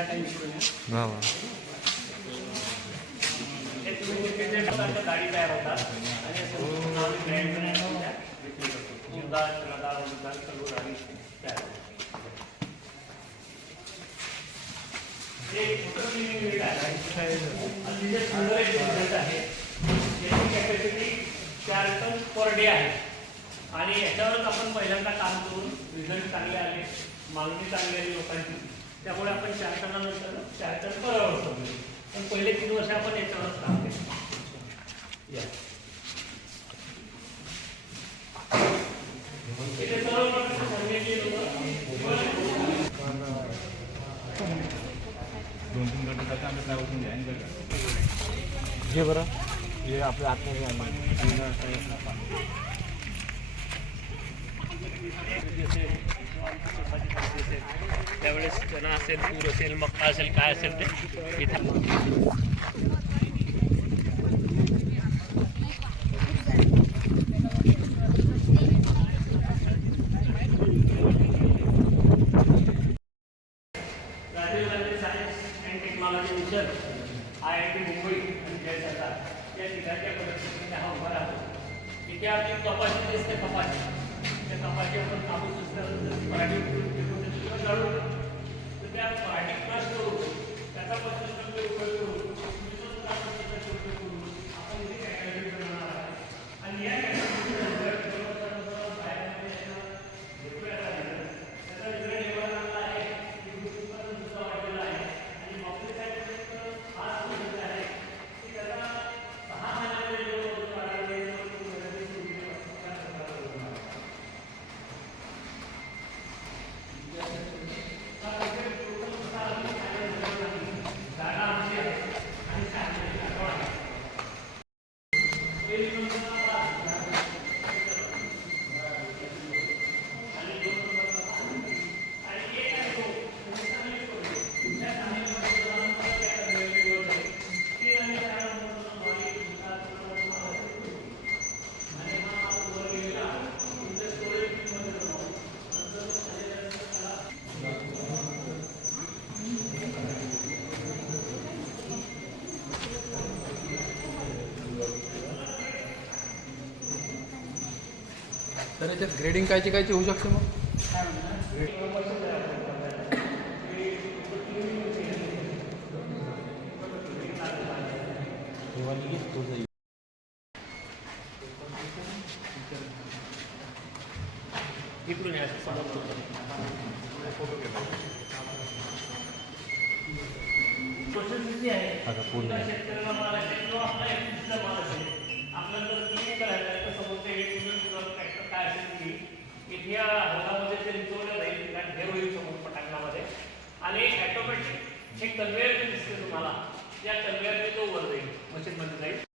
वा वा. गाडी तयार होतात आणि कॅपॅसिटी 4 टन पर डे आहे आणि याच्यावरच आपण पहिल्यांदा काम करून रिझल्ट चांगले आले, मागणी चांगली आली लोकांची, त्यामुळे आपण 4 टनानंतर 4 टन करावं शकतो. पण पहिले 3 वर्ष आपण याच्यावरच काम केलं. जे बरं हे आपले आत्म त्यावेळेस चणा असेल, तूर असेल, मक्का असेल, काय असेल ते इथं IIT मुंबई आणि जयसागर या ठिकाणच्या परिस्थितीने हा उभा राहतो. इथे आपली कपाशी दिसते, कपाशी त्या कपाशी आपण कापूस मराठी काढून तर त्या मराठी क्रश करून त्याचा 25% उपयोग करून आपण इथे कॅटॅगरी बनवणार आहे आणि या तर याच्यात ग्रेडिंग कायची होऊ शकते मग? इकडून या प्रोसेस जी आहे शेतकऱ्याला माल असेल किंवा आपला एकटीचा माल असेल, आपल्याला जर तुम्ही करायला तर समोरच्या ट्रॅक्टर काय असेल की इथे या हंगामध्ये ते रिचवलं जाईल, कारण हे होईल समोर पटांगणामध्ये आणि ॲटोमॅटिक हे कन्व्हेअर दिसते तुम्हाला, या कन्व्हेअरने तो वर जाईल, मशीनमध्ये जाईल.